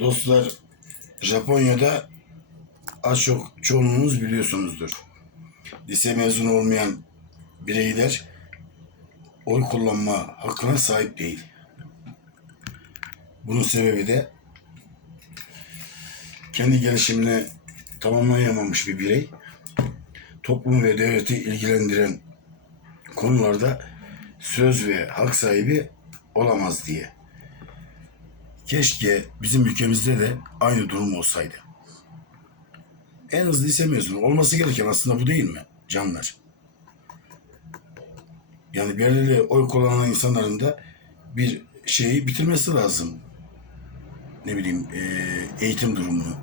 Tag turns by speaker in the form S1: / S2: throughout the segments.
S1: Dostlar Japonya'da az çok çoğunluğunuz biliyorsunuzdur. Lise mezunu olmayan bireyler oy kullanma hakkına sahip değil. Bunun sebebi de kendi gelişimini tamamlayamamış bir birey toplum ve devleti ilgilendiren konularda söz ve hak sahibi olamaz diye. Keşke bizim ülkemizde de aynı durum olsaydı. En az lise mezunu olması gereken aslında bu değil mi canlar? Yani belirli oy kullanan insanların da bir şeyi bitirmesi lazım. Ne bileyim eee, eğitim durumunu.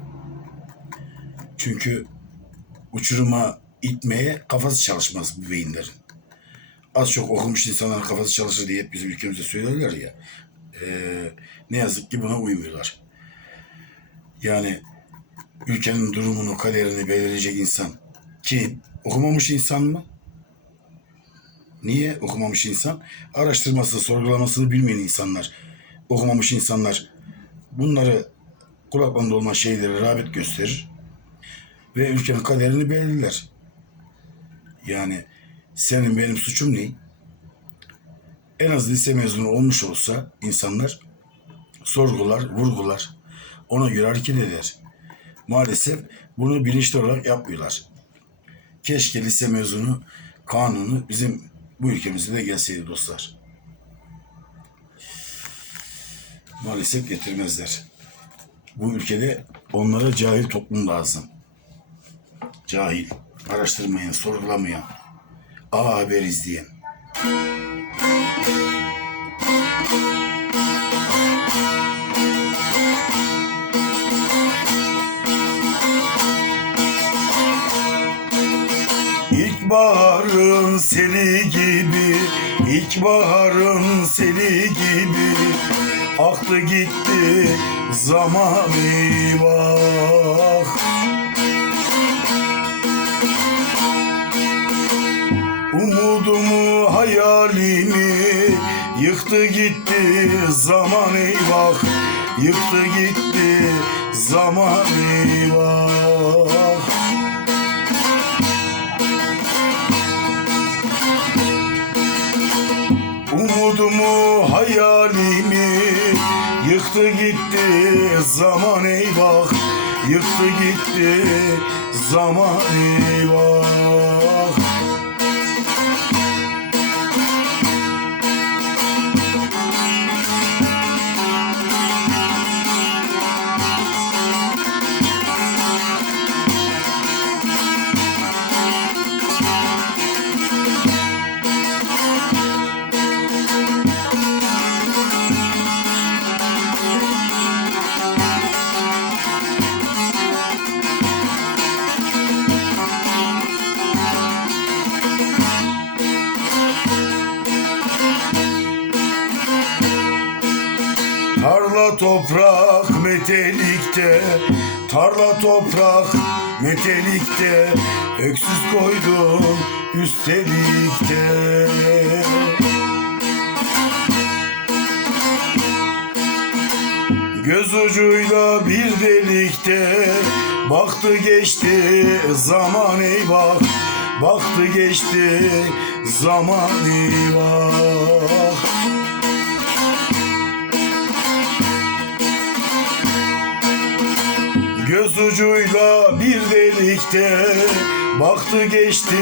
S1: Çünkü uçuruma itmeye kafası çalışmaz bu beyinlerin. Az çok okumuş insanların kafası çalışır diye hep bizim ülkemizde söylerler ya. Eee, ne yazık ki buna uymuyorlar. Yani ülkenin durumunu, kaderini belirleyecek insan kim? Okumamış insan mı? Niye okumamış insan? Araştırmasını, sorgulamasını bilmeyen insanlar, okumamış insanlar bunları kulaklarında olma şeylere rağbet gösterir ve ülkenin kaderini belirler. Yani senin benim suçum ne? En az lise mezunu olmuş olsa insanlar sorgular, vurgular, ona göre hareket eder. Maalesef bunu bilinçli olarak yapmıyorlar. Keşke lise mezunu kanunu bizim bu ülkemizde de gelseydi dostlar. Maalesef getirmezler. Bu ülkede onlara cahil toplum lazım. Cahil, araştırmayan, sorgulamayan, A Haber izleyen. İlkbaharın seli gibi, ilkbaharın seli gibi aktı gitti zaman eyvah. Umudumu, hayalimi yıktı gitti zaman eyvah. Yıktı gitti zaman eyvah. Umudumu, hayalimi yıktı gitti zaman eyvah. Yıktı gitti zaman eyvah. Metelikte Tarla toprak metelikte Öksüz koydum üstelik de Göz ucuyla bir delikte Baktı geçti zaman eyvah Baktı geçti zaman eyvah ucuyla bir delikte Baktı geçti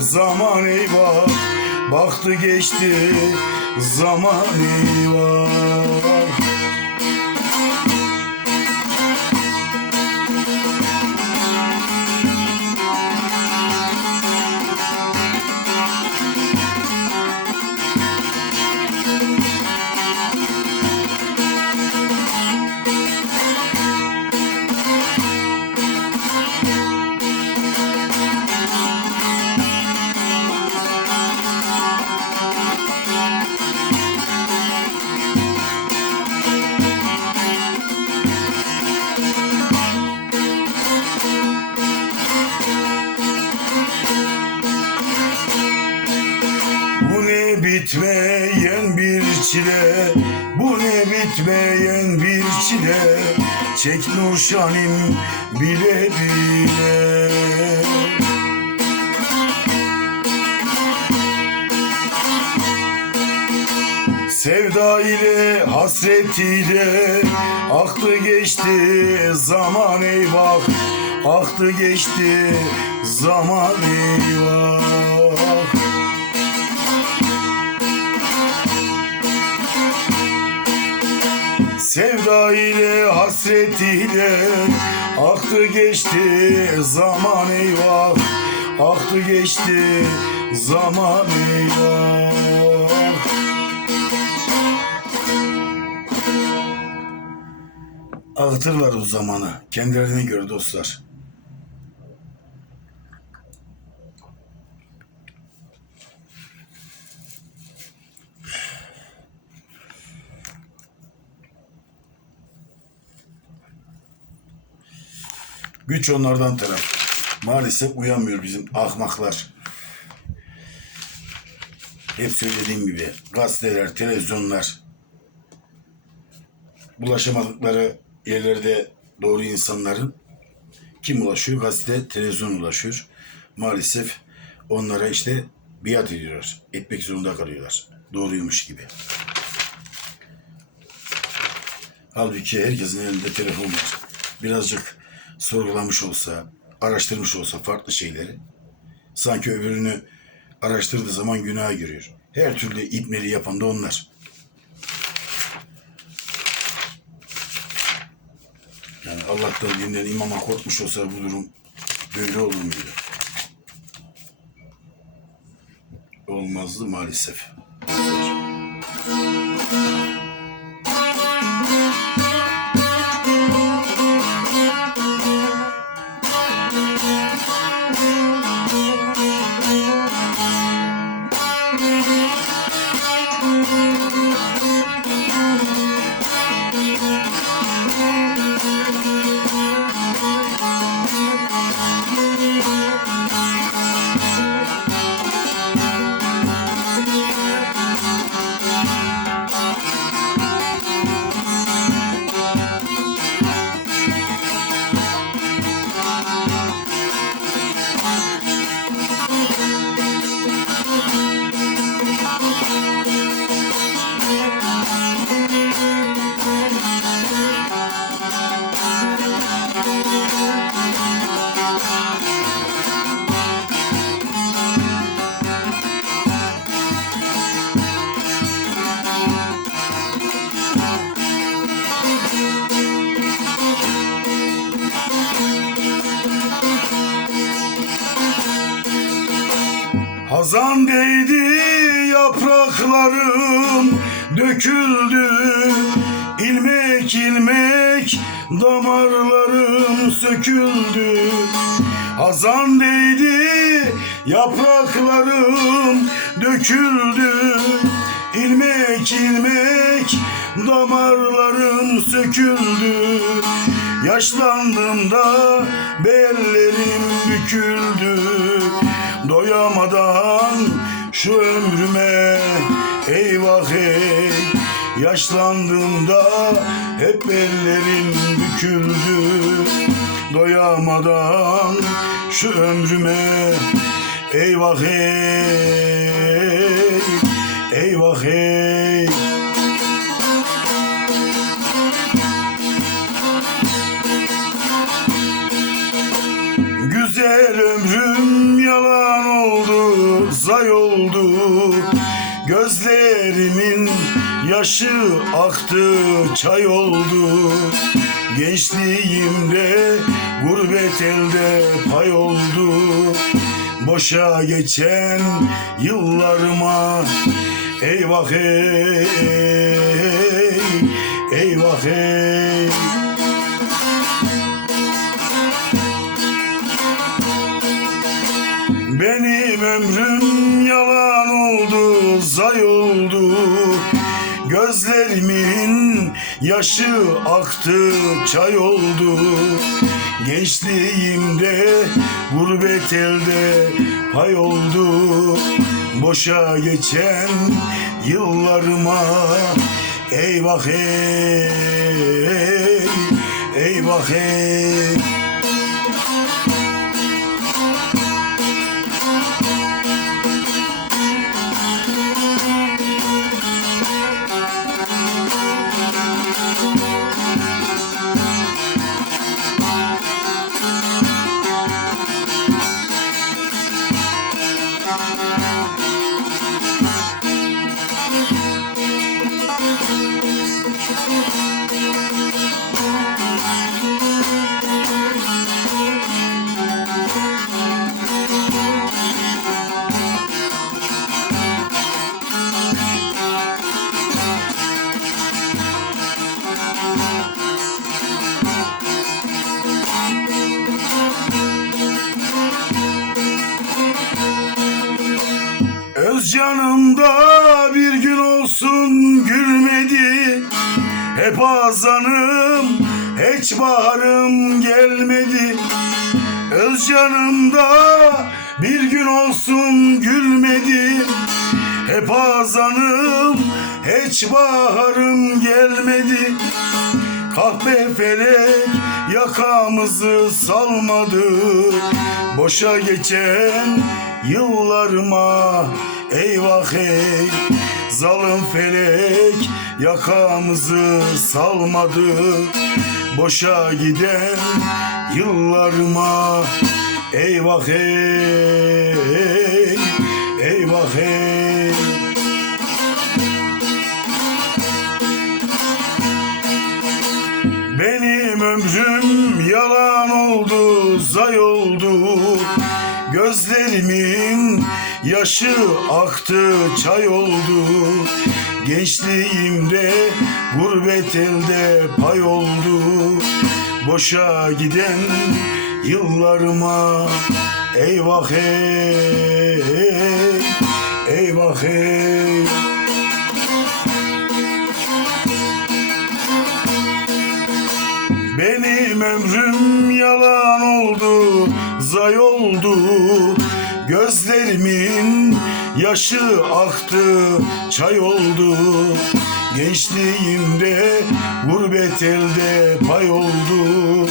S1: zaman eyvah. Baktı geçti zaman eyvah Bu ne bitmeyen bir çile? Çek Nurşanim bile bile. Sevda ile hasret ile aktı geçti zaman eyvah. Aktı geçti zaman eyvah ile hasret ile aktı geçti zaman eyvah aktı geçti zaman eyvah Ağıtırlar o zamanı. Kendilerine göre dostlar. Güç onlardan taraf. Maalesef uyanmıyor bizim ahmaklar. Hep söylediğim gibi gazeteler, televizyonlar, ulaşamadıkları yerlerde doğru insanların kim ulaşıyor? Gazete, televizyon ulaşıyor. Maalesef onlara işte biat ediyorlar. Etmek zorunda kalıyorlar. Doğruymuş gibi. Halbuki herkesin elinde telefon var. Birazcık sorgulamış olsa, araştırmış olsa farklı şeyleri sanki öbürünü araştırdığı zaman günaha giriyor. Her türlü ipneli yapan da onlar. Yani Allah'tan dinden imama korkmuş olsa bu durum böyle olur muydu? Olmazdı maalesef. Döküldü ilmek ilmek damarlarım söküldü. Hazan değdi yapraklarım döküldü. İlmek ilmek damarlarım söküldü. Yaşlandığımda bellerim büküldü. Doyamadan şu ömrüme eyvah ey Yaşlandığımda hep ellerim büküldü. Doyamadan şu ömrüme. Eyvah ey Eyvah ey Güzel ömrüm yalan oldu, zay oldu Gözlerimin yaşı aktı, çay oldu. Gençliğimde gurbet elde pay oldu. Boşa geçen yıllarıma eyvah ey Eyvah ey Gözlerimin yaşı aktı, çay oldu Gençliğimde gurbet elde pay oldu Boşa geçen yıllarıma eyvah hey, eyvah hey. Hep azanım hiç baharım gelmedi. Öz canımda bir gün olsun gülmedi. Hep azanım hiç baharım gelmedi. Kahpe felek yakamızı salmadı. Boşa geçen yıllarıma eyvah ey. Zalim felek yakamızı salmadı Boşa giden yıllarıma. Eyvah ey Eyvah ey yaşı aktı, çay oldu. Gençliğimde gurbet elde pay oldu. Boşa giden yıllarıma eyvah hey Eyvah hey Benim ömrüm yalan oldu, zay oldu Gözlerimin yaşı aktı, çay oldu. Gençliğimde gurbet elde pay oldu.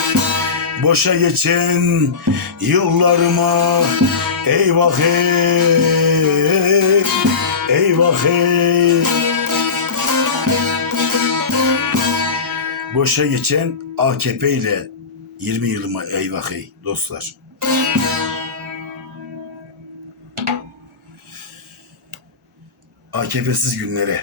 S1: Boşa geçen yıllarıma eyvah hey Eyvah hey Boşa geçen AKP ile 20 yılıma eyvah ey dostlar. AKP'siz günlere